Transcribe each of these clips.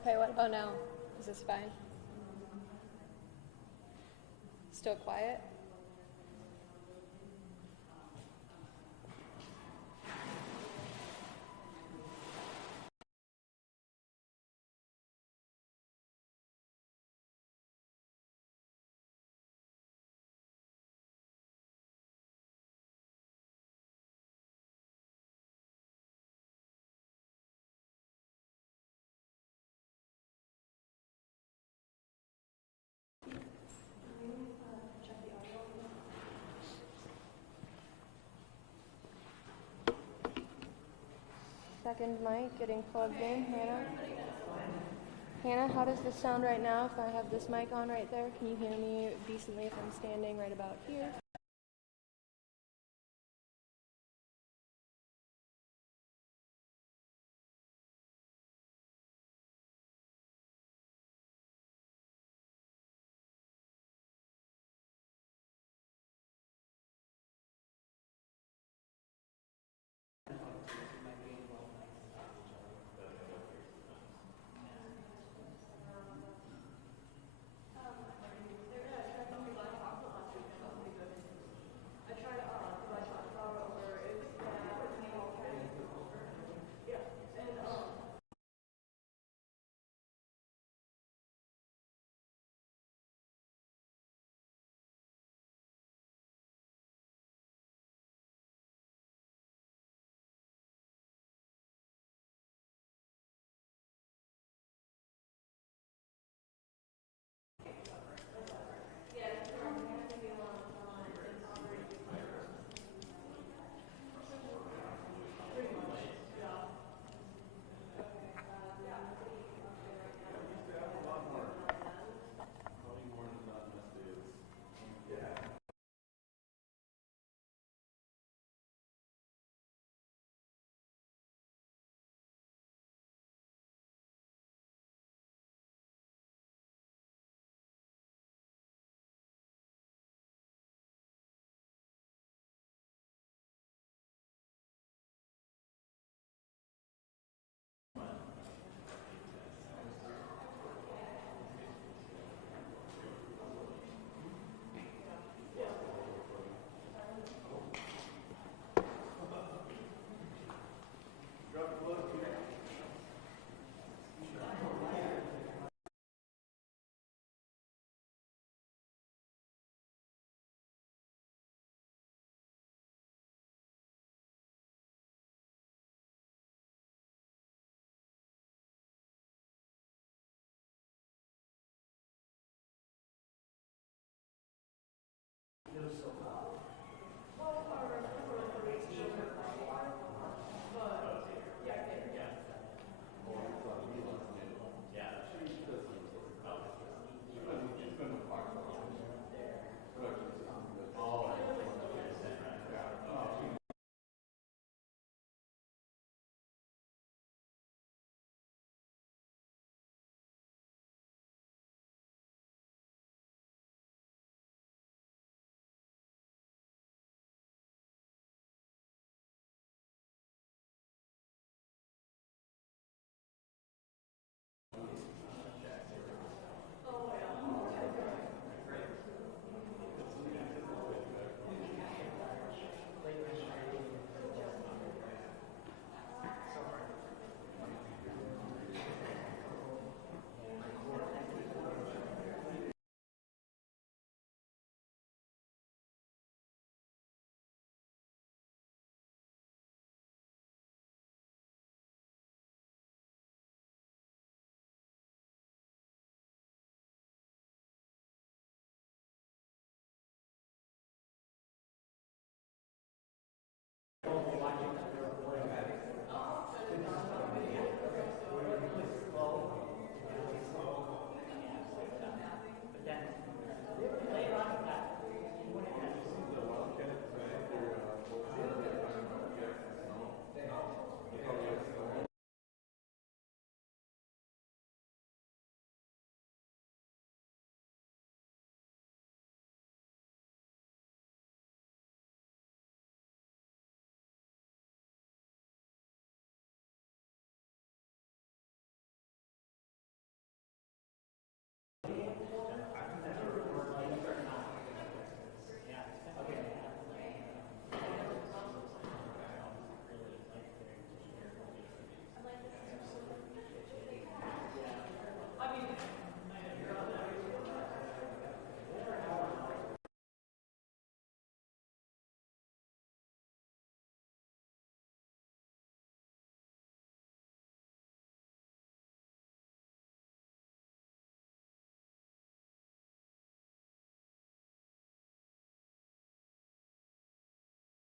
Okay, what? Oh no. Is this fine? Still quiet? Second mic getting plugged in. Hannah? Hannah, how does this sound right now if I have this mic on right there? Can you hear me decently if I'm standing right about here?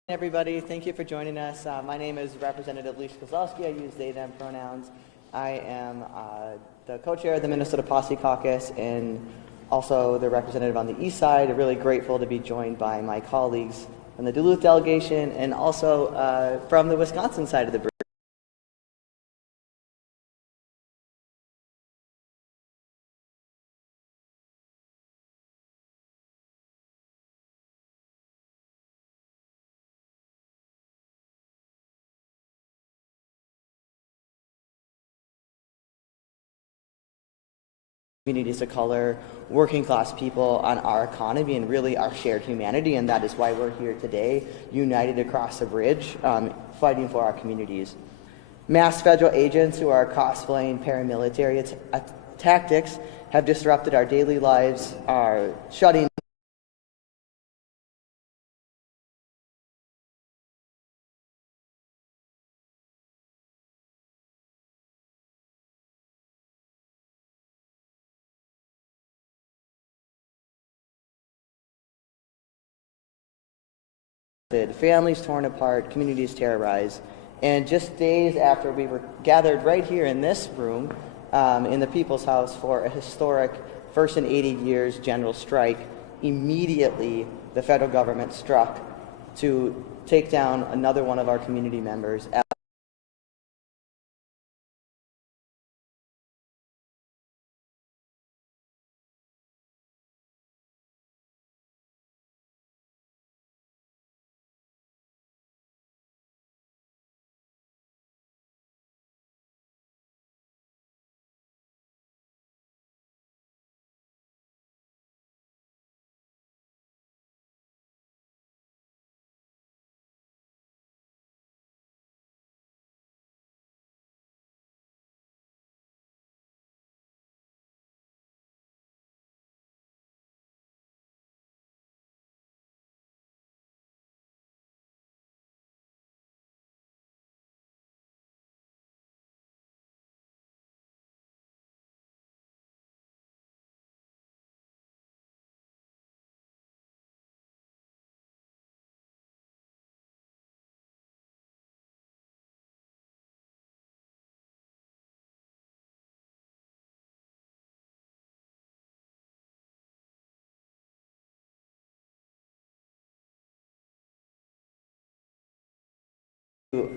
Everybody, thank you for joining us. My name is Representative Liish Kozlowski. I use they, them pronouns. I am the co-chair of the Minnesota Posse Caucus and also the representative on the east side. I'm really grateful to be joined by my colleagues from the Duluth delegation and also from the Wisconsin side of the bridge. Communities of color, working class people on our economy and really our shared humanity, and that is why we're here today, united across the bridge, fighting for our communities. Mass federal agents who are cosplaying paramilitary tactics have disrupted our daily lives, are shutting families torn apart, communities terrorized, and just days after we were gathered right here in this room in the People's House for a historic first in 80 years general strike, immediately the federal government struck to take down another one of our community members.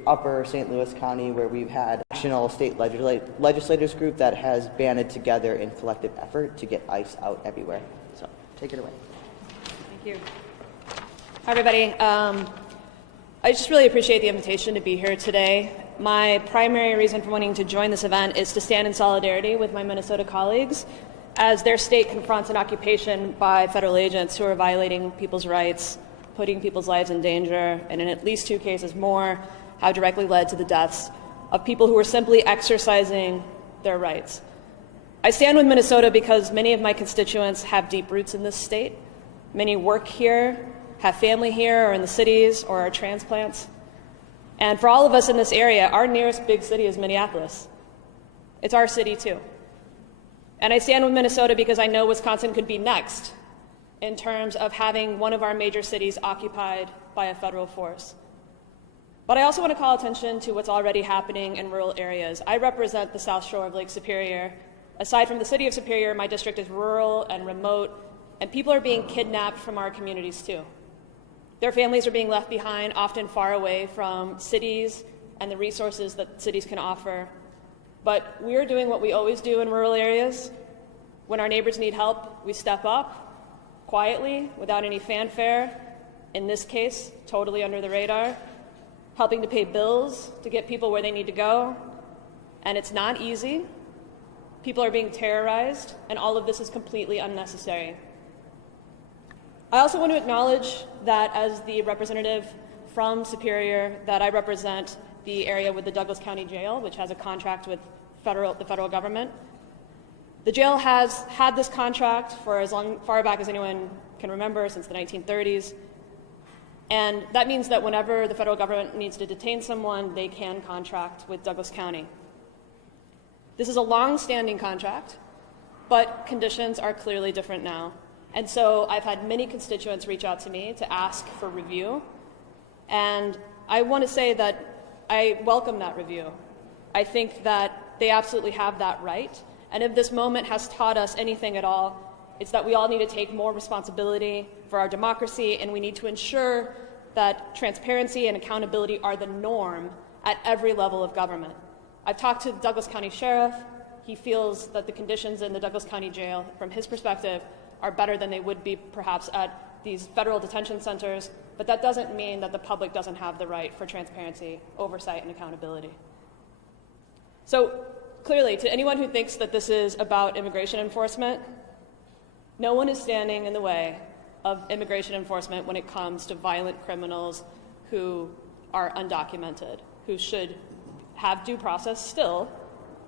Upper St. Louis County, where we've had a national state legislators group that has banded together in collective effort to get ICE out everywhere. So take it away. Thank you. Hi, everybody. I just really appreciate the invitation to be here today. My primary reason for wanting to join this event is to stand in solidarity with my Minnesota colleagues as their state confronts an occupation by federal agents who are violating people's rights, putting people's lives in danger, and in at least 2 cases more, have directly led to the deaths of people who are simply exercising their rights. I stand with Minnesota because many of my constituents have deep roots in this state. Many work here, have family here or in the cities, or are transplants. And for all of us in this area, our nearest big city is Minneapolis. It's our city too. And I stand with Minnesota because I know Wisconsin could be next in terms of having one of our major cities occupied by a federal force. But I also want to call attention to what's already happening in rural areas. I represent the South Shore of Lake Superior. Aside from the city of Superior, my district is rural and remote, and people are being kidnapped from our communities too. Their families are being left behind, often far away from cities and the resources that cities can offer. But we are doing what we always do in rural areas. When our neighbors need help, we step up quietly, without any fanfare, in this case, totally under the radar, helping to pay bills to get people where they need to go. And it's not easy. People are being terrorized, and all of this is completely unnecessary. I also want to acknowledge that as the representative from Superior, that I represent the area with the Douglas County Jail, which has a contract with the federal government. The jail has had this contract for as far back as anyone can remember, since the 1930s. And that means that whenever the federal government needs to detain someone, they can contract with Douglas County. This is a long-standing contract, but conditions are clearly different now. And so I've had many constituents reach out to me to ask for review. And I want to say that I welcome that review. I think that they absolutely have that right. And if this moment has taught us anything at all, it's that we all need to take more responsibility for our democracy, and we need to ensure that transparency and accountability are the norm at every level of government. I've talked to the Douglas County Sheriff. He feels that the conditions in the Douglas County Jail, from his perspective, are better than they would be perhaps at these federal detention centers, but that doesn't mean that the public doesn't have the right for transparency, oversight, and accountability. So clearly, to anyone who thinks that this is about immigration enforcement, no one is standing in the way of immigration enforcement when it comes to violent criminals who are undocumented, who should have due process still,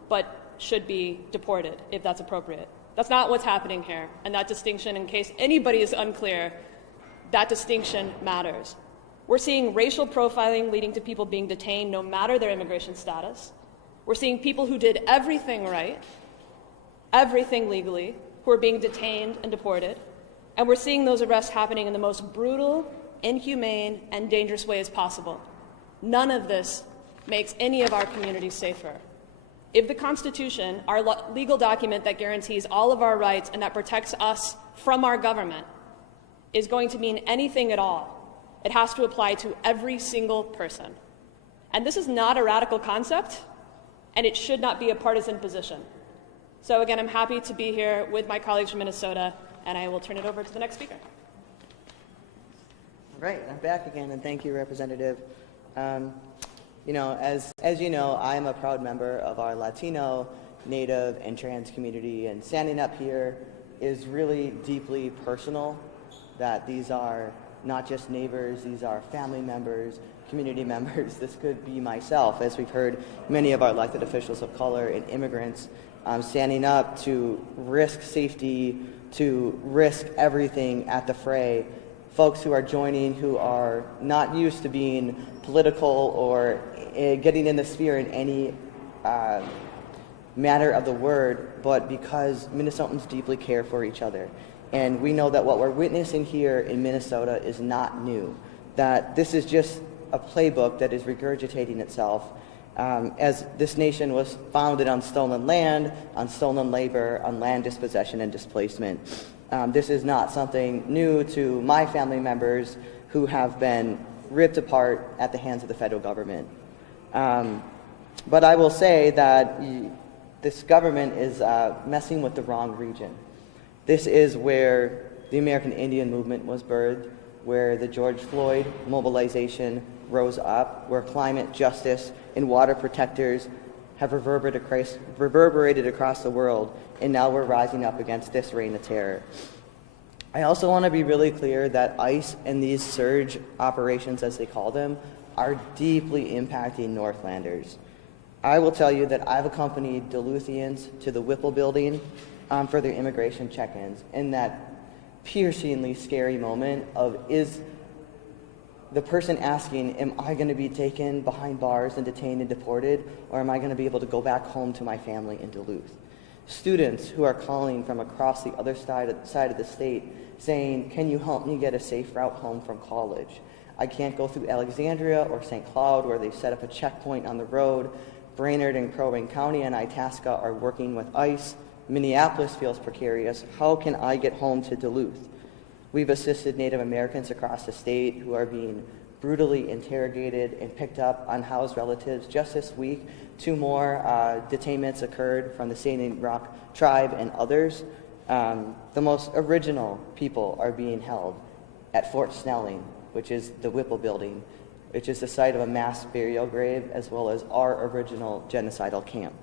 but should be deported if that's appropriate. That's not what's happening here, and that distinction, in case anybody is unclear, that distinction matters. We're seeing racial profiling leading to people being detained no matter their immigration status. We're seeing people who did everything right, everything legally, who are being detained and deported. And we're seeing those arrests happening in the most brutal, inhumane, and dangerous ways possible. None of this makes any of our communities safer. If the Constitution, our legal document that guarantees all of our rights and that protects us from our government, is going to mean anything at all, it has to apply to every single person. And this is not a radical concept, and it should not be a partisan position. So again, I'm happy to be here with my colleagues from Minnesota, and I will turn it over to the next speaker. All right, I'm back again, and thank you, Representative. You know, as you know, I'm a proud member of our Latino, Native, and trans community, and standing up here is really deeply personal, that these are not just neighbors, these are family members, community members. This could be myself, as we've heard many of our elected officials of color and immigrants standing up to risk safety, to risk everything at the fray. Folks who are joining who are not used to being political or getting in the sphere in any manner of the word, but because Minnesotans deeply care for each other. And we know that what we're witnessing here in Minnesota is not new, that this is just a playbook that is regurgitating itself as this nation was founded on stolen land, on stolen labor, on land dispossession and displacement. This is not something new to my family members who have been ripped apart at the hands of the federal government. But I will say that this government is messing with the wrong region. This is where the American Indian movement was birthed, where the George Floyd mobilization rose up, where climate justice and water protectors have reverberated across the world, and now we're rising up against this reign of terror. I also want to be really clear that ICE and these surge operations, as they call them, are deeply impacting Northlanders. I will tell you that I've accompanied Duluthians to the Whipple building for their immigration check-ins, in that piercingly scary moment of, is the person asking, am I going to be taken behind bars and detained and deported, or am I going to be able to go back home to my family in Duluth? Students who are calling from across the other side of the state saying, can you help me get a safe route home from college? I can't go through Alexandria or St. Cloud, where they've set up a checkpoint on the road. Brainerd and Crow Wing County and Itasca are working with ICE. Minneapolis feels precarious. How can I get home to Duluth? We've assisted Native Americans across the state who are being brutally interrogated and picked up unhoused relatives. Just this week, 2 more detainments occurred from the Standing Rock tribe and others. The most original people are being held at Fort Snelling, which is the Whipple building, which is the site of a mass burial grave, as well as our original genocidal camp.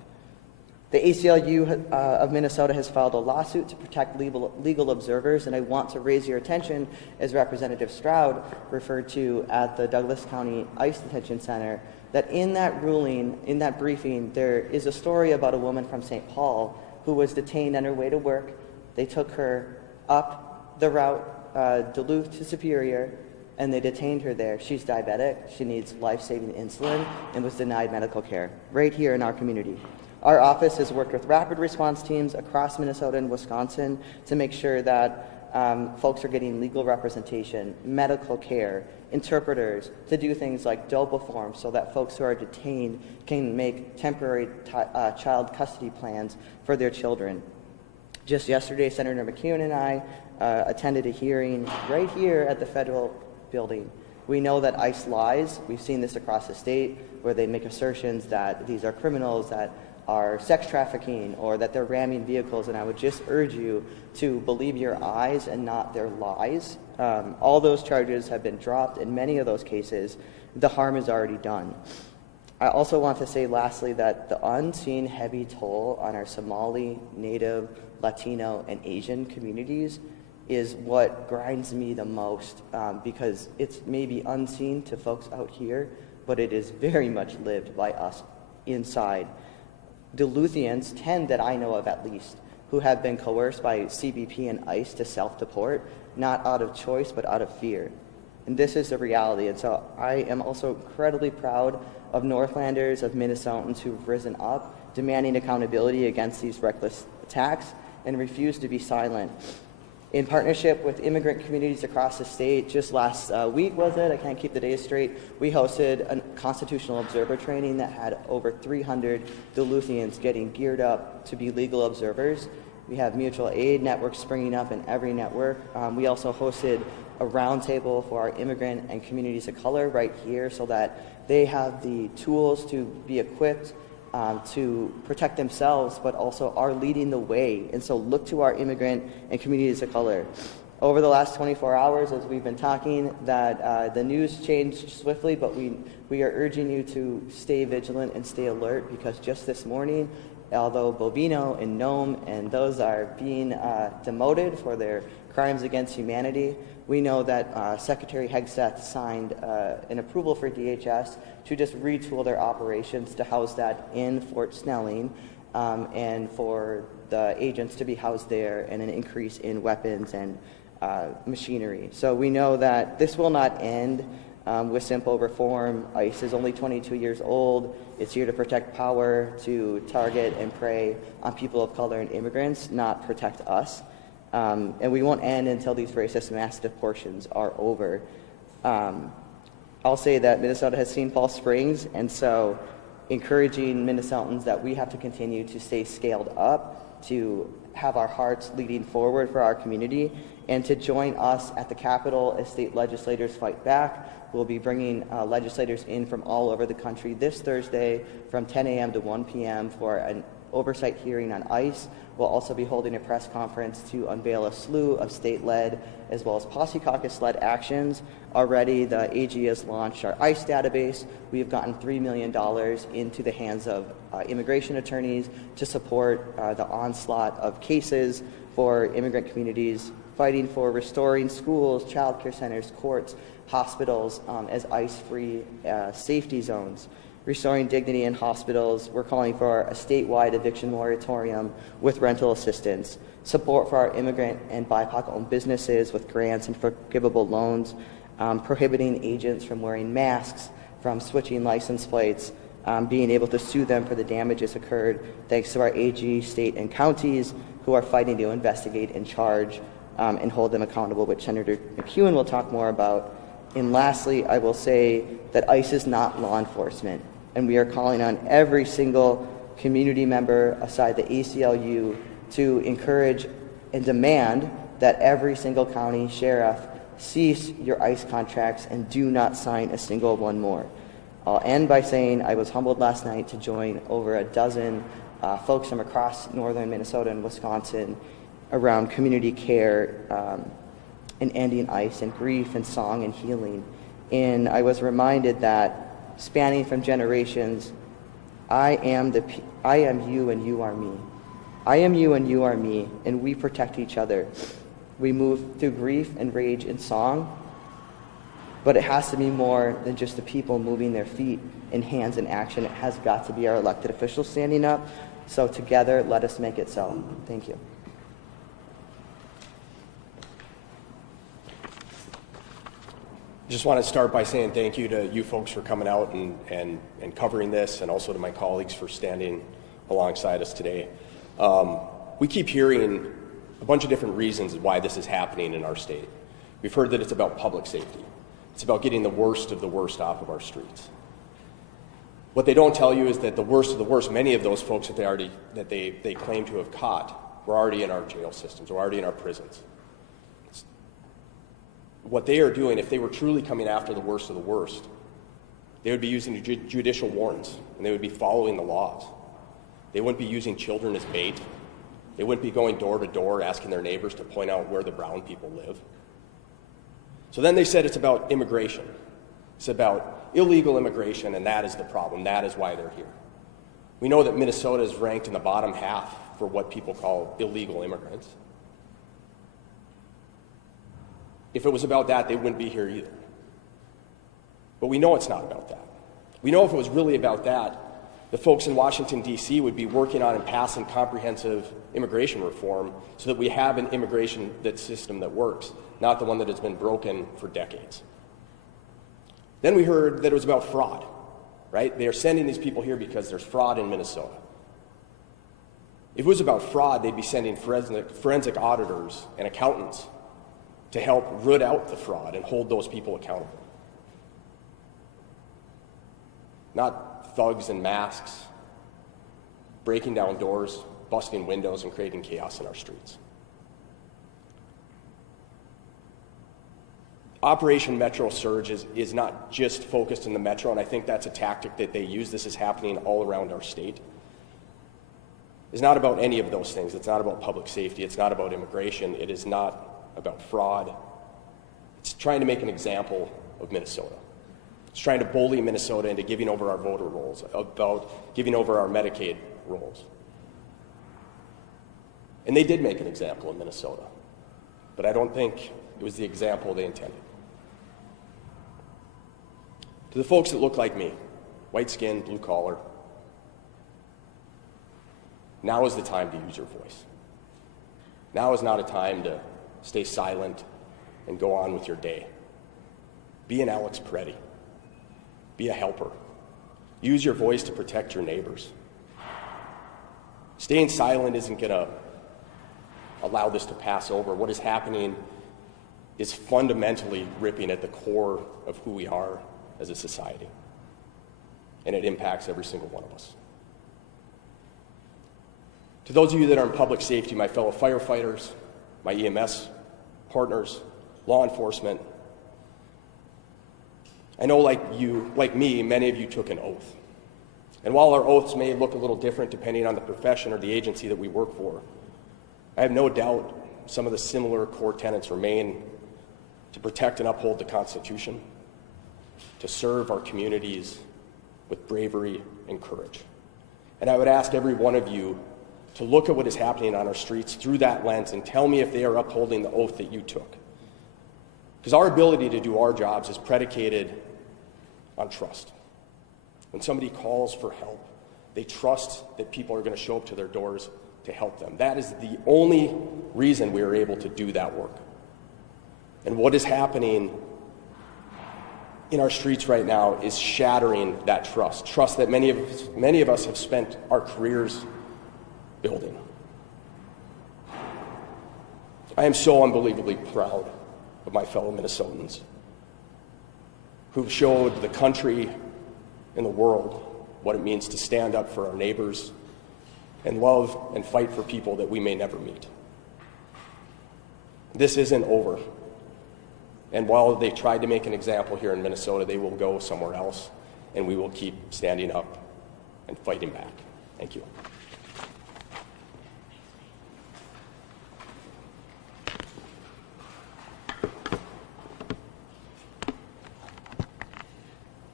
The ACLU of Minnesota has filed a lawsuit to protect legal observers, and I want to raise your attention, as Representative Stroud referred to at the Douglas County ICE Detention Center, that in that ruling, in that briefing, there is a story about a woman from St. Paul who was detained on her way to work. They took her up the route, Duluth to Superior, and they detained her there. She's diabetic, she needs life-saving insulin, and was denied medical care right here in our community. Our office has worked with rapid response teams across Minnesota and Wisconsin to make sure that folks are getting legal representation, medical care, interpreters, to do things like DOPA forms so that folks who are detained can make temporary child custody plans for their children. Just yesterday, Senator McEwen and I attended a hearing right here at the federal building. We know that ICE lies. We've seen this across the state where they make assertions that these are criminals that are sex trafficking or that they're ramming vehicles, and I would just urge you to believe your eyes and not their lies. All those charges have been dropped. In many of those cases, the harm is already done. I also want to say lastly that the unseen heavy toll on our Somali, Native, Latino, and Asian communities is what grinds me the most, because it's maybe unseen to folks out here, but it is very much lived by us inside. Duluthians, 10 that I know of at least, who have been coerced by CBP and ICE to self-deport, not out of choice, but out of fear. And this is the reality. And so I am also incredibly proud of Northlanders, of Minnesotans who've risen up, demanding accountability against these reckless attacks and refuse to be silent. In partnership with immigrant communities across the state, just last week was it? I can't keep the days straight. We hosted a constitutional observer training that had over 300 Duluthians getting geared up to be legal observers. We have mutual aid networks springing up in every network. We also hosted a roundtable for our immigrant and communities of color right here so that they have the tools to be equipped to protect themselves, but also are leading the way. And so look to our immigrant and communities of color. Over the last 24 hours, as we've been talking, that the news changed swiftly, but we are urging you to stay vigilant and stay alert, because just this morning, although Bobino and Nome and those are being demoted for their crimes against humanity, we know that Secretary Hegseth signed an approval for DHS to just retool their operations to house that in Fort Snelling, and for the agents to be housed there, and an increase in weapons and machinery. So we know that this will not end with simple reform. ICE is only 22 years old. It's here to protect power, to target and prey on people of color and immigrants, not protect us. And we won't end until these racist massive portions are over. I'll say that Minnesota has seen false springs, and so encouraging Minnesotans that we have to continue to stay scaled up, to have our hearts leading forward for our community, and to join us at the Capitol as state legislators fight back. We'll be bringing legislators in from all over the country this Thursday from 10 a.m. to 1 p.m. for an oversight hearing on ICE. We'll also be holding a press conference to unveil a slew of state-led as well as Posse Caucus-led actions. Already, the AG has launched our ICE database. We have gotten $3 million into the hands of immigration attorneys to support the onslaught of cases for immigrant communities, fighting for restoring schools, child care centers, courts, hospitals as ICE-free safety zones. Restoring dignity in hospitals. We're calling for a statewide eviction moratorium with rental assistance, support for our immigrant and BIPOC-owned businesses with grants and forgivable loans, prohibiting agents from wearing masks, from switching license plates, being able to sue them for the damages occurred, thanks to our AG, state, and counties who are fighting to investigate and charge and hold them accountable, which Senator McEwen will talk more about. And lastly, I will say that ICE is not law enforcement, and we are calling on every single community member aside the ACLU to encourage and demand that every single county sheriff cease your ICE contracts and do not sign a single one more. I'll end by saying I was humbled last night to join over a dozen folks from across northern Minnesota and Wisconsin around community care and ending ICE and grief and song and healing. And I was reminded that spanning from generations, I am you and you are me. I am you and you are me, and we protect each other. We move through grief and rage and song, but it has to be more than just the people moving their feet and hands in action. It has got to be our elected officials standing up. So together, let us make it so. Thank you. Just want to start by saying thank you to you folks for coming out and covering this, and also to my colleagues for standing alongside us today. We keep hearing a bunch of different reasons why this is happening in our state. We've heard that it's about public safety, It's about getting the worst of the worst off of our streets. What they don't tell you is that the worst of the worst, many of those folks that they claim to have caught were already in our jail systems, were already in our prisons. What they are doing, if they were truly coming after the worst of the worst, they would be using judicial warrants, and they would be following the laws. They wouldn't be using children as bait. They wouldn't be going door to door asking their neighbors to point out where the brown people live. So then they said it's about immigration. It's about illegal immigration, and that is the problem. That is why they're here. We know that Minnesota is ranked in the bottom half for what people call illegal immigrants. If it was about that, they wouldn't be here either. But we know it's not about that. We know if it was really about that, the folks in Washington, D.C. would be working on and passing comprehensive immigration reform so that we have an immigration system that works, not the one that has been broken for decades. Then we heard that it was about fraud, right? They are sending these people here because there's fraud in Minnesota. If it was about fraud, they'd be sending forensic auditors and accountants to help root out the fraud and hold those people accountable. Not thugs in masks, breaking down doors, busting windows, and creating chaos in our streets. Operation Metro Surge is not just focused in the Metro, and I think that's a tactic that they use. This is happening all around our state. It's not about any of those things. It's not about public safety. It's not about immigration. It is not about fraud. It's trying to make an example of Minnesota. It's trying to bully Minnesota into giving over our voter rolls, about giving over our Medicaid rolls. And they did make an example of Minnesota, but I don't think it was the example they intended. To the folks that look like me, white skin, blue collar, now is the time to use your voice. Now is not a time to stay silent and go on with your day. Be an Alex Peretti. Be a helper. Use your voice to protect your neighbors. Staying silent isn't going to allow this to pass over. What is happening is fundamentally ripping at the core of who we are as a society. And it impacts every single one of us. To those of you that are in public safety, my fellow firefighters, my EMS partners, law enforcement, I know like me, many of you took an oath. And while our oaths may look a little different depending on the profession or the agency that we work for, I have no doubt some of the similar core tenets remain: to protect and uphold the Constitution, to serve our communities with bravery and courage. And I would ask every one of you to look at what is happening on our streets through that lens and tell me if they are upholding the oath that you took. Because our ability to do our jobs is predicated on trust. When somebody calls for help, they trust that people are going to show up to their doors to help them. That is the only reason we are able to do that work. And what is happening in our streets right now is shattering that trust that many of us have spent our careers building. I am so unbelievably proud of my fellow Minnesotans who've showed the country and the world what it means to stand up for our neighbors and love and fight for people that we may never meet. This isn't over. And while they tried to make an example here in Minnesota, they will go somewhere else, and we will keep standing up and fighting back. Thank you.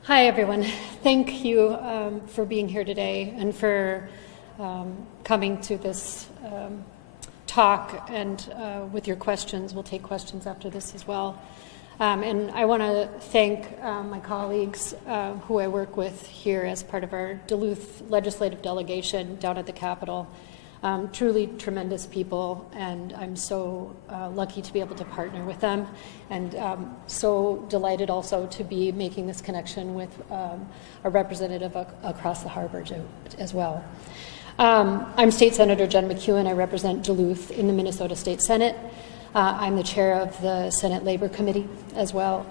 Hi, everyone. Thank you for being here today and for coming to this talk, and with your questions. We'll take questions after this as well. And I want to thank my colleagues who I work with here as part of our Duluth legislative delegation down at the Capitol. Truly tremendous people, and I'm so lucky to be able to partner with them, and so delighted also to be making this connection with a representative across the harbor as well. I'm State Senator Jen McEwen. I represent Duluth in the Minnesota State Senate. I'm the chair of the Senate Labor Committee as well.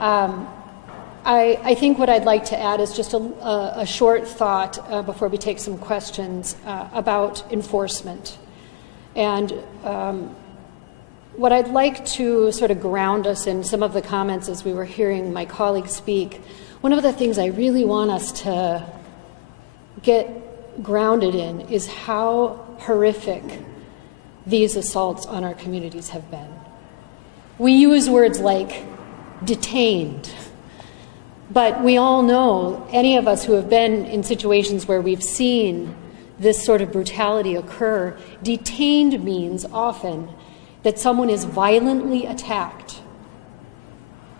I think what I'd like to add is just a short thought before we take some questions about enforcement. And what I'd like to sort of ground us in some of the comments as we were hearing my colleagues speak, one of the things I really want us to get grounded in is how horrific these assaults on our communities have been. We use words like detained, but we all know, any of us who have been in situations where we've seen this sort of brutality occur, detained means often that someone is violently attacked.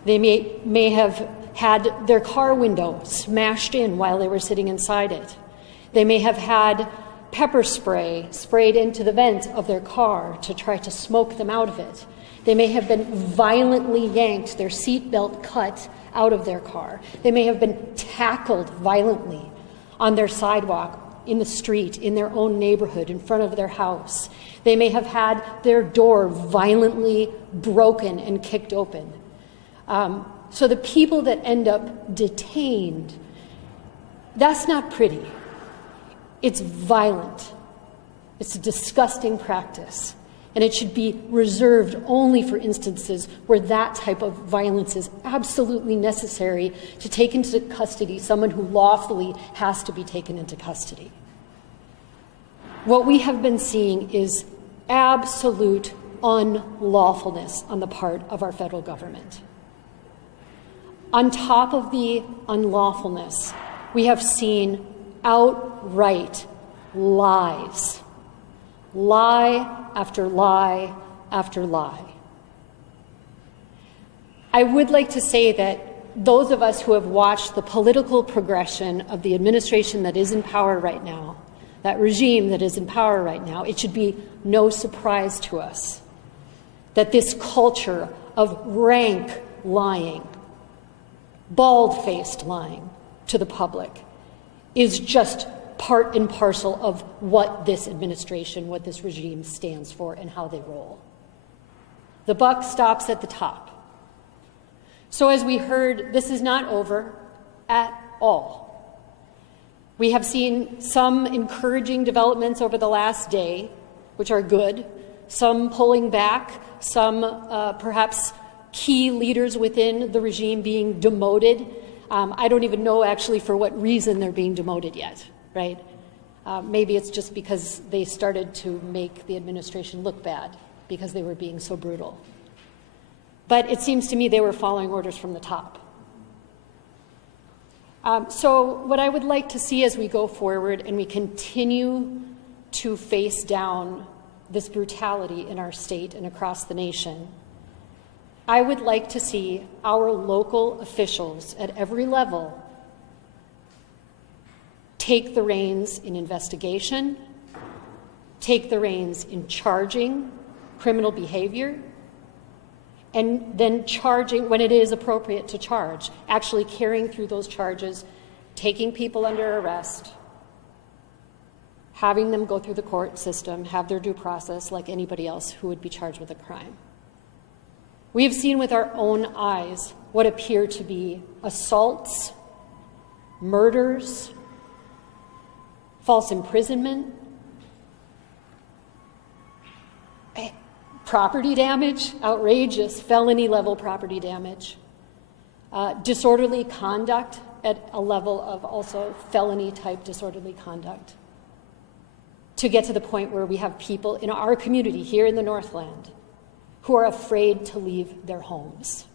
They may have had their car window smashed in while they were sitting inside it. They may have had pepper spray sprayed into the vent of their car to try to smoke them out of it. They may have been violently yanked, their seatbelt cut out of their car. They may have been tackled violently on their sidewalk, in the street, in their own neighborhood, in front of their house. They may have had their door violently broken and kicked open. So the people that end up detained, that's not pretty. It's violent. It's a disgusting practice. And it should be reserved only for instances where that type of violence is absolutely necessary to take into custody someone who lawfully has to be taken into custody. What we have been seeing is absolute unlawfulness on the part of our federal government. On top of the unlawfulness, we have seen outright lies. Lie after lie after lie. I would like to say that those of us who have watched the political progression of the administration that is in power right now, that regime that is in power right now, it should be no surprise to us that this culture of rank lying, bald-faced lying to the public is just part and parcel of what this administration, what this regime stands for and how they roll. The buck stops at the top. So as we heard, this is not over at all. We have seen some encouraging developments over the last day, which are good, some pulling back, some perhaps key leaders within the regime being demoted. I don't even know actually for what reason they're being demoted yet. Right? Maybe it's just because they started to make the administration look bad because they were being so brutal. But it seems to me they were following orders from the top. So what I would like to see as we go forward and we continue to face down this brutality in our state and across the nation, I would like to see our local officials at every level take the reins in investigation, take the reins in charging criminal behavior, and then charging when it is appropriate to charge, actually carrying through those charges, taking people under arrest, having them go through the court system, have their due process like anybody else who would be charged with a crime. We have seen with our own eyes what appear to be assaults, murders, false imprisonment, property damage, outrageous felony-level property damage, disorderly conduct at a level of also felony-type disorderly conduct, to get to the point where we have people in our community here in the Northland who are afraid to leave their homes,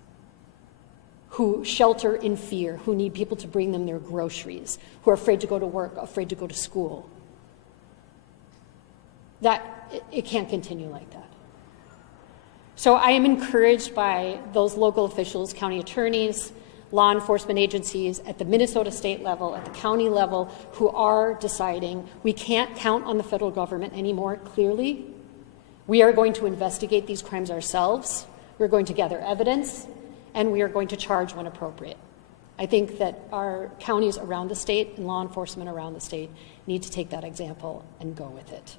who shelter in fear, who need people to bring them their groceries, who are afraid to go to work, afraid to go to school. It can't continue like that. So I am encouraged by those local officials, county attorneys, law enforcement agencies at the Minnesota state level, at the county level, who are deciding we can't count on the federal government anymore, clearly. We are going to investigate these crimes ourselves. We're going to gather evidence, and we are going to charge when appropriate. I think that our counties around the state and law enforcement around the state need to take that example and go with it.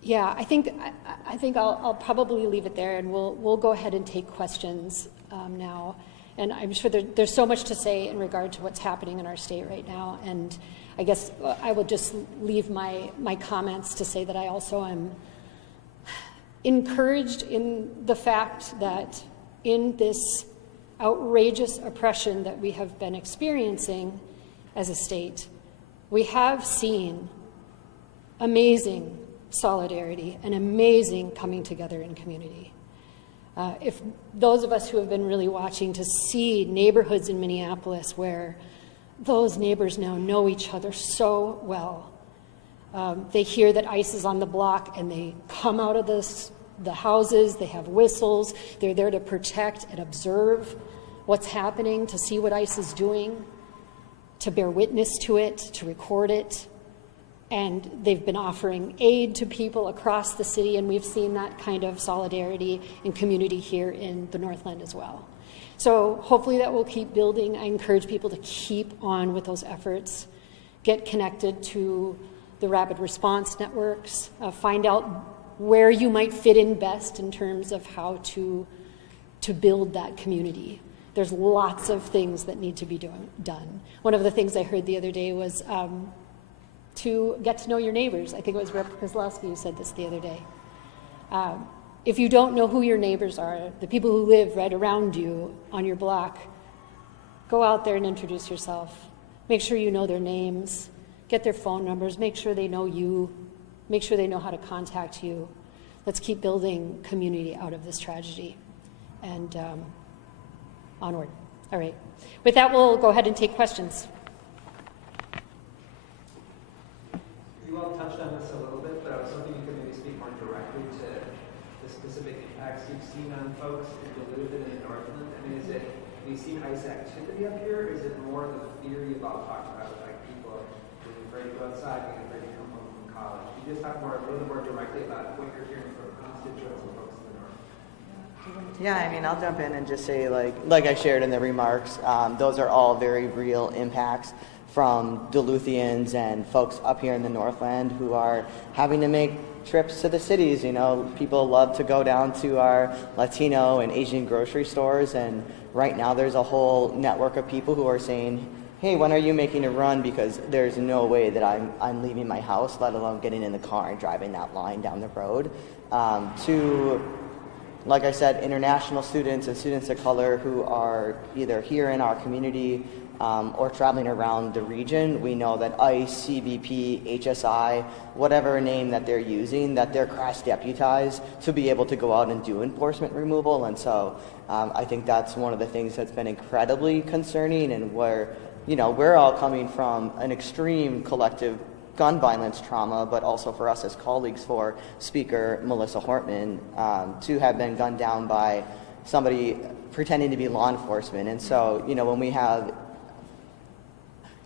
Yeah, I think I'll probably leave it there, and we'll go ahead and take questions now. And I'm sure there's so much to say in regard to what's happening in our state right now. And I guess I will just leave my comments to say that I also am encouraged in the fact that in this outrageous oppression that we have been experiencing as a state, we have seen amazing solidarity and amazing coming together in community. If those of us who have been really watching to see neighborhoods in Minneapolis where those neighbors now know each other so well, they hear that ICE is on the block and they come out of the houses, they have whistles, they're there to protect and observe what's happening, to see what ICE is doing, to bear witness to it, to record it. And they've been offering aid to people across the city, and we've seen that kind of solidarity and community here in the Northland as well. So hopefully that will keep building. I encourage people to keep on with those efforts, get connected to the rapid response networks, find out where you might fit in best in terms of how to build that community. There's lots of things that need to be done. One of the things I heard the other day was to get to know your neighbors. I think it was Rep. Kozlowski who said this the other day. If you don't know who your neighbors are, the people who live right around you on your block, go out there and introduce yourself. Make sure you know their names, get their phone numbers, make sure they know you, make sure they know how to contact you. Let's keep building community out of this tragedy. And onward. All right. With that, we'll go ahead and take questions. You all touched on this a little bit, but I was hoping you could maybe speak more directly to the specific impacts you've seen on folks in Duluth and in Northland. I mean, have you seen ICE activity up here, or is it more the theory about talking about, like, people being afraid to go outside, being afraid to come home from college? Can you just talk a little more directly about what you're hearing from constituents and folks in the North? Yeah, I mean, I'll jump in and just say, like I shared in the remarks, those are all very real impacts from Duluthians and folks up here in the Northland who are having to make trips to the cities. You know, people love to go down to our Latino and Asian grocery stores, and right now there's a whole network of people who are saying, hey, when are you making a run? Because there's no way that I'm leaving my house, let alone getting in the car and driving that line down the road. To, like I said, international students and students of color who are either here in our community or traveling around the region. We know that ICE, CBP, HSI, whatever name that they're using, that they're cross-deputized to be able to go out and do enforcement removal. And so I think that's one of the things that's been incredibly concerning, and where, you know, we're all coming from an extreme collective gun violence trauma, but also for us as colleagues, for Speaker Melissa Hortman to have been gunned down by somebody pretending to be law enforcement. And so, you know, when we have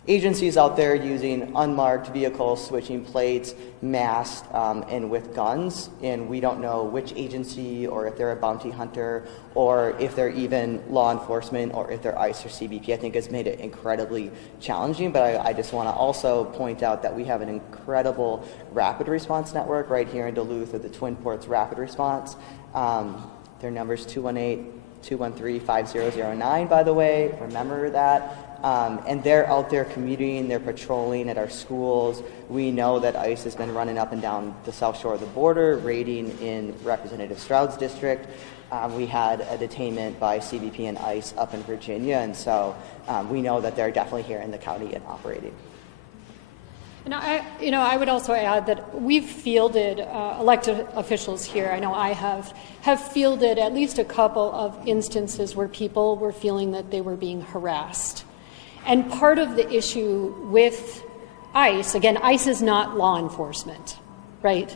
agencies out there using unmarked vehicles, switching plates, masked, and with guns, and we don't know which agency, or if they're a bounty hunter, or if they're even law enforcement, or if they're ICE or CBP, I think has made it incredibly challenging. But I just want to also point out that we have an incredible rapid response network right here in Duluth with the Twin Ports Rapid Response. Their number's 218-213-5009, by the way, remember that. And they're out there commuting, they're patrolling at our schools. We know that ICE has been running up and down the south shore of the border, raiding in Representative Stroud's district. We had a detainment by CBP and ICE up in Virginia, and so we know that they're definitely here in the county and operating. And I would also add that we've fielded elected officials here. I know I have fielded at least a couple of instances where people were feeling that they were being harassed. And part of the issue with ICE, again, ICE is not law enforcement, right?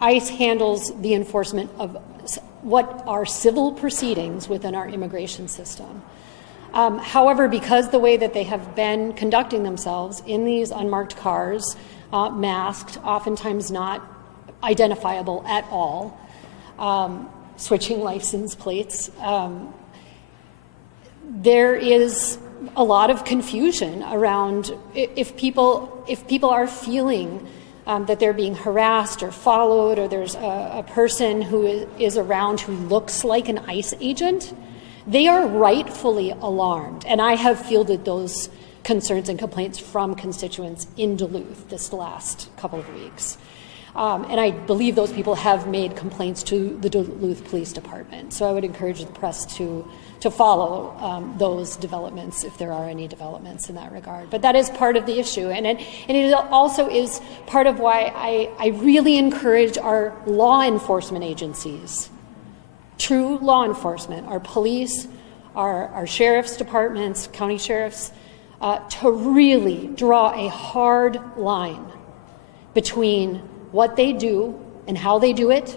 ICE handles the enforcement of what are civil proceedings within our immigration system. However, because the way that they have been conducting themselves in these unmarked cars, masked, oftentimes not identifiable at all, switching license plates, there is a lot of confusion around if people are feeling that they're being harassed or followed, or there's a person who is around who looks like an ICE agent, they are rightfully alarmed. And I have fielded those concerns and complaints from constituents in Duluth this last couple of weeks. And I believe those people have made complaints to the Duluth Police Department. So I would encourage the press to follow those developments if there are any developments in that regard. But that is part of the issue. And it also is part of why I really encourage our law enforcement agencies, true law enforcement, our police, our sheriff's departments, county sheriffs, to really draw a hard line between what they do and how they do it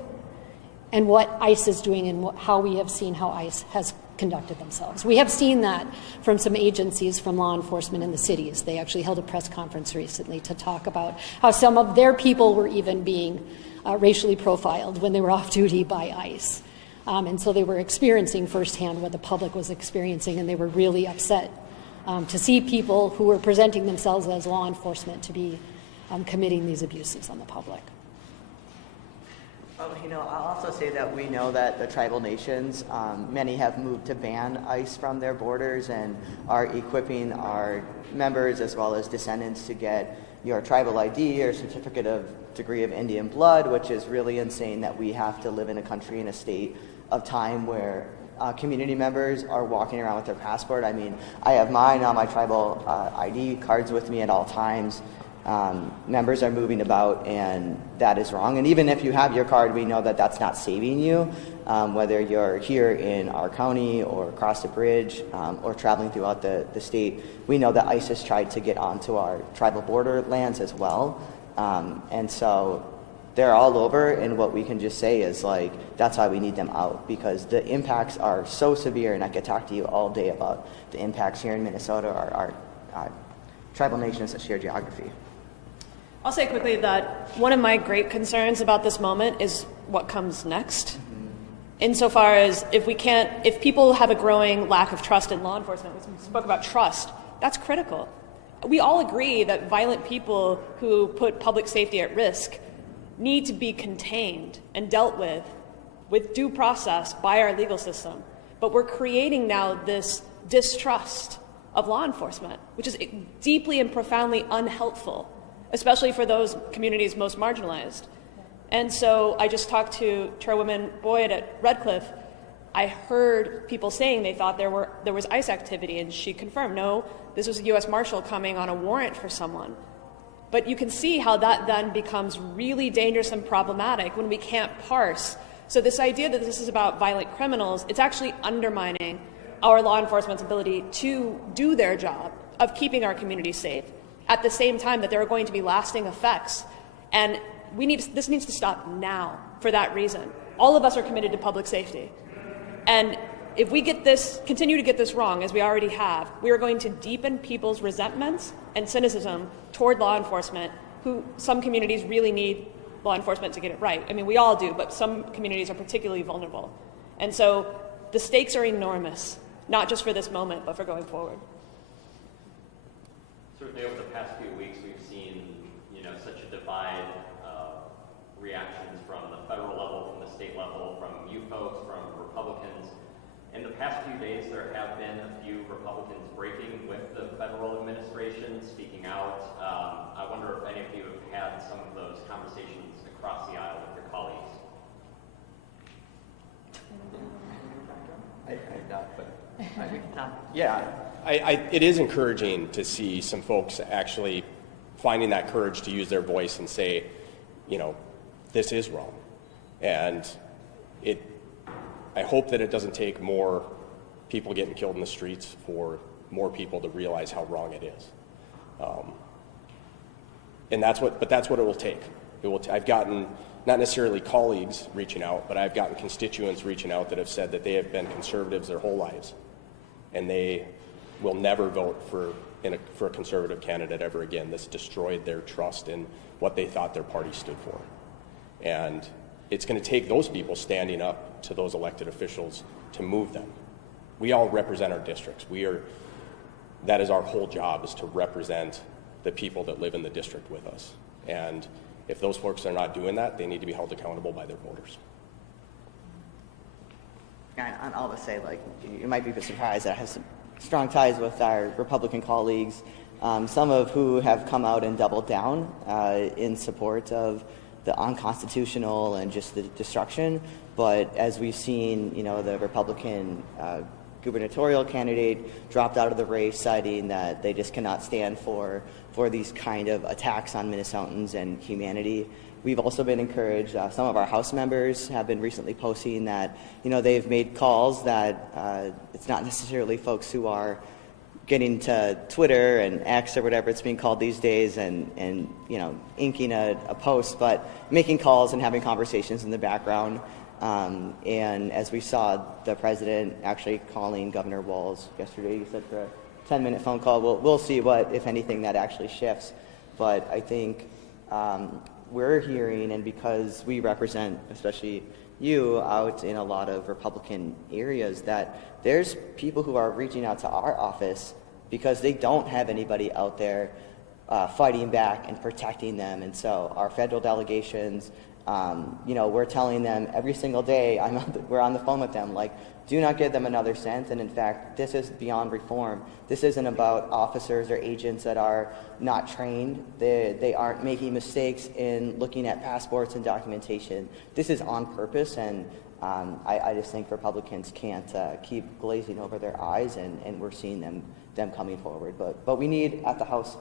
and what ICE is doing and how we have seen how ICE has conducted themselves. We have seen that from some agencies from law enforcement in the cities. They actually held a press conference recently to talk about how some of their people were even being racially profiled when they were off duty by ICE. And so they were experiencing firsthand what the public was experiencing, and they were really upset to see people who were presenting themselves as law enforcement to be committing these abuses on the public. I'll also say that we know that the tribal nations, many have moved to ban ICE from their borders and are equipping our members as well as descendants to get your tribal ID or certificate of degree of Indian blood, which is really insane that we have to live in a country in a state of time where community members are walking around with their passport. I mean, I have mine on my tribal ID cards with me at all times. Members are moving about, and that is wrong. And even if you have your card, we know that that's not saving you, whether you're here in our county or across the bridge or traveling throughout the state. We know that ICE has tried to get onto our tribal border lands as well. And so they're all over, and what we can just say is, like, that's why we need them out, because the impacts are so severe, and I could talk to you all day about the impacts here in Minnesota, our tribal nations that share geography. I'll say quickly that one of my great concerns about this moment is what comes next. Insofar as if people have a growing lack of trust in law enforcement, we spoke about trust, that's critical. We all agree that violent people who put public safety at risk need to be contained and dealt with due process by our legal system. But we're creating now this distrust of law enforcement, which is deeply and profoundly unhelpful, especially for those communities most marginalized. And so I just talked to Chairwoman Boyd at Red Cliff. I heard people saying they thought there was ICE activity, and she confirmed, no, this was a U.S. Marshal coming on a warrant for someone. But you can see how that then becomes really dangerous and problematic when we can't parse. So this idea that this is about violent criminals, it's actually undermining our law enforcement's ability to do their job of keeping our communities safe, at the same time that there are going to be lasting effects. And this needs to stop now for that reason. All of us are committed to public safety. And if we continue to get this wrong, as we already have, we are going to deepen people's resentments and cynicism toward law enforcement, who some communities really need law enforcement to get it right. I mean, we all do, but some communities are particularly vulnerable. And so the stakes are enormous, not just for this moment, but for going forward. Certainly over the past few weeks, we've seen, such a divide reactions from the federal level, from the state level, from you folks, from Republicans. In the past few days, there have been a few Republicans breaking with the federal administration, speaking out. I wonder if any of you have had some of those conversations across the aisle with your colleagues. It is encouraging to see some folks actually finding that courage to use their voice and say, this is wrong. And I hope that it doesn't take more people getting killed in the streets for more people to realize how wrong it is. But that's what it will take. I've gotten not necessarily colleagues reaching out, but I've gotten constituents reaching out that have said that they have been conservatives their whole lives, and they will never vote for a conservative candidate ever again. This destroyed their trust in what they thought their party stood for. And it's going to take those people standing up to those elected officials to move them. We all represent our districts. That is our whole job, is to represent the people that live in the district with us. And if those folks are not doing that, they need to be held accountable by their voters. And I'll just say, like, you might be a bit surprised that I have some strong ties with our Republican colleagues, some of who have come out and doubled down in support of the unconstitutional and just the destruction. But as we've seen, the Republican gubernatorial candidate dropped out of the race, citing that they just cannot stand for these kind of attacks on Minnesotans and humanity. We've also been encouraged, some of our House members have been recently posting that, they've made calls that it's not necessarily folks who are getting to Twitter and X or whatever it's being called these days and inking a post, but making calls and having conversations in the background. And as we saw the president actually calling Governor Walz yesterday, he said for a 10-minute phone call, we'll see what, if anything, that actually shifts. But I think we're hearing, and because we represent, especially you, out in a lot of Republican areas, that there's people who are reaching out to our office because they don't have anybody out there fighting back and protecting them. And so our federal delegations, we're telling them every single day, we're on the phone with them, like, do not give them another cent. And in fact, this is beyond reform. This isn't about officers or agents that are not trained. They aren't making mistakes in looking at passports and documentation. This is on purpose, and I just think Republicans can't keep glazing over their eyes, and we're seeing them coming forward. But we need at the House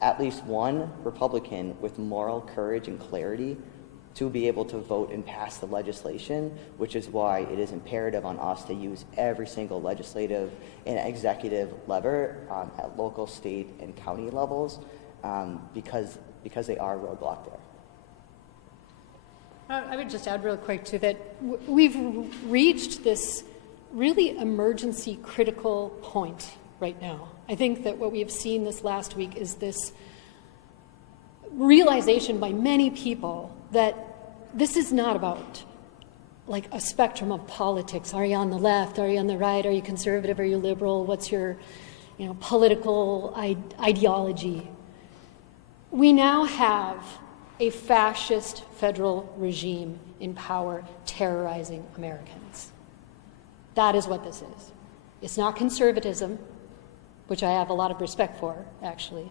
at least one Republican with moral courage and clarity to be able to vote and pass the legislation, which is why it is imperative on us to use every single legislative and executive lever at local, state, and county levels, because they are roadblocked there. I would just add real quick to that we've reached this really emergency critical point right now. I think that what we have seen this last week is this realization by many people that this is not about like a spectrum of politics. Are you on the left? Are you on the right? Are you conservative? Are you liberal? What's your political ideology? We now have a fascist federal regime in power terrorizing Americans. That is what this is. It's not conservatism, which I have a lot of respect for, actually.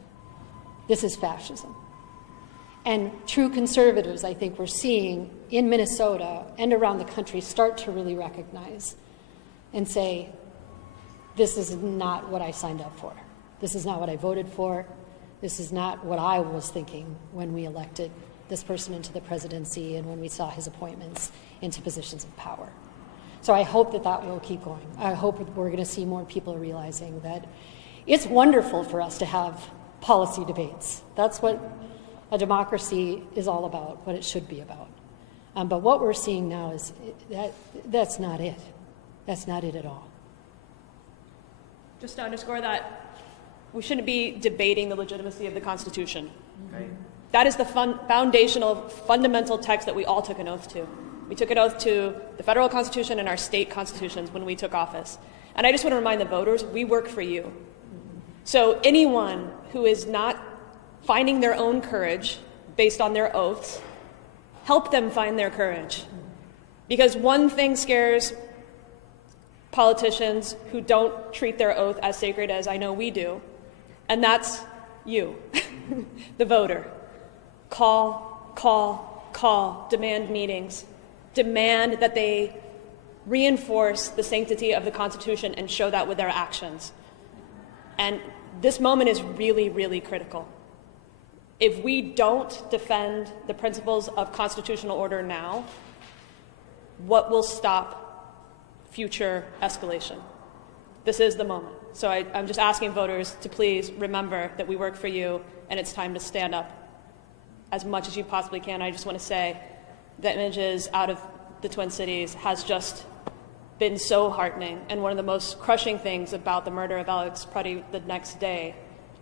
This is fascism. And true conservatives, I think we're seeing in Minnesota and around the country, start to really recognize and say, this is not what I signed up for. This is not what I voted for. This is not what I was thinking when we elected this person into the presidency and when we saw his appointments into positions of power. So I hope that will keep going. I hope we're going to see more people realizing that it's wonderful for us to have policy debates. That's what a democracy is all about, what it should be about. But what we're seeing now is that's not it. That's not it at all. Just to underscore that, we shouldn't be debating the legitimacy of the Constitution. Right. That is the fundamental text that we all took an oath to. We took an oath to the federal Constitution and our state constitutions when we took office. And I just want to remind the voters, we work for you. So anyone who is not finding their own courage based on their oaths, help them find their courage. Because one thing scares politicians who don't treat their oath as sacred as I know we do, and that's you, the voter. Call, call, call, demand meetings, demand that they reinforce the sanctity of the Constitution and show that with their actions. And this moment is really, really critical. If we don't defend the principles of constitutional order now, what will stop future escalation? This is the moment. So I'm just asking voters to please remember that we work for you, and it's time to stand up as much as you possibly can. I just want to say the images out of the Twin Cities has just been so heartening, and one of the most crushing things about the murder of Alex Prutti the next day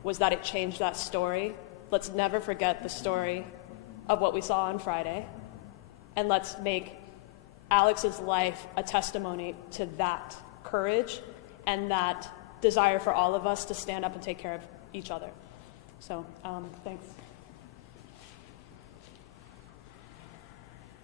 was that it changed that story. Let's never forget the story of what we saw on Friday, and let's make Alex's life a testimony to that courage and that desire for all of us to stand up and take care of each other. So, thanks.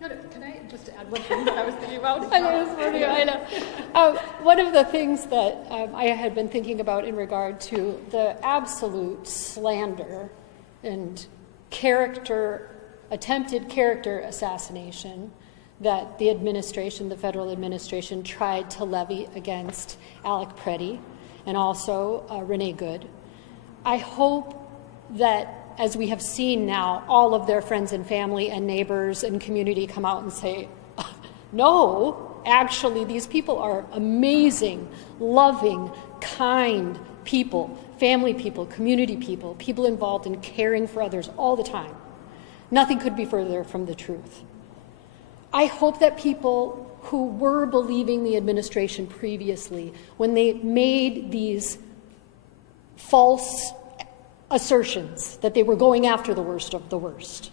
No, can I just add one thing that I was thinking about? I know. One of the things that I had been thinking about in regard to the absolute slander and attempted character assassination that the administration, the federal administration, tried to levy against Alec Preddy and also Renee Good. I hope that, as we have seen now, all of their friends and family and neighbors and community come out and say, no, actually, these people are amazing, loving, kind people, family people, community people, people involved in caring for others all the time. Nothing could be further from the truth. I hope that people who were believing the administration previously, when they made these false assertions that they were going after the worst of the worst,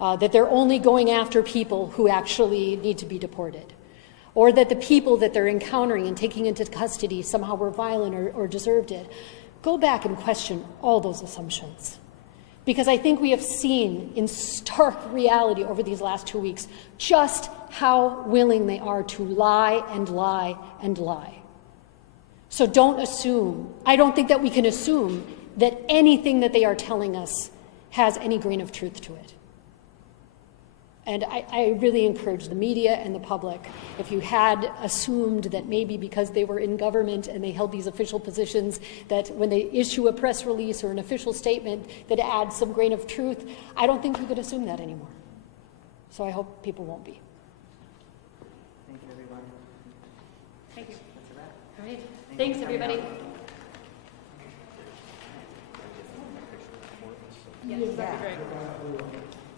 that they're only going after people who actually need to be deported, or that the people that they're encountering and taking into custody somehow were violent or deserved it, go back and question all those assumptions. Because I think we have seen in stark reality over these last 2 weeks just how willing they are to lie and lie and lie. So don't assume, I don't think that we can assume that anything that they are telling us has any grain of truth to it. And I really encourage the media and the public, if you had assumed that maybe because they were in government and they held these official positions, that when they issue a press release or an official statement that adds some grain of truth, I don't think you could assume that anymore. So I hope people won't be. Thank you, everyone. Thank you. That's a wrap. All right. Thanks, everybody. Yes, that'd be great.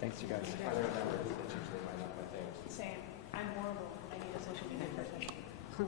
Thanks, you guys. Same. I'm horrible. I need a social media person.